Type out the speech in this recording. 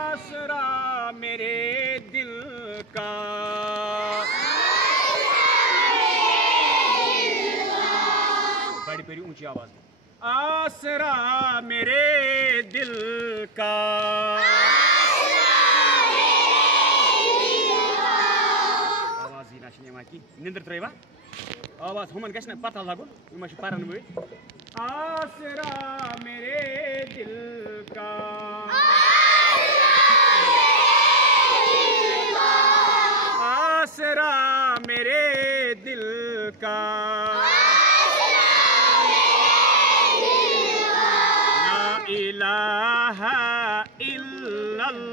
आसरा मेरे दिल का, बड़ी बड़ी ऊंची आवाज, आसरा मेरे दिल का, निंद्र त्रेवा आवाज हुमन गश पता लगो यम परन वो आसरा मेरे दिल का, आसरा मेरे दिल का, ला इलाहा इल्लल्लाह.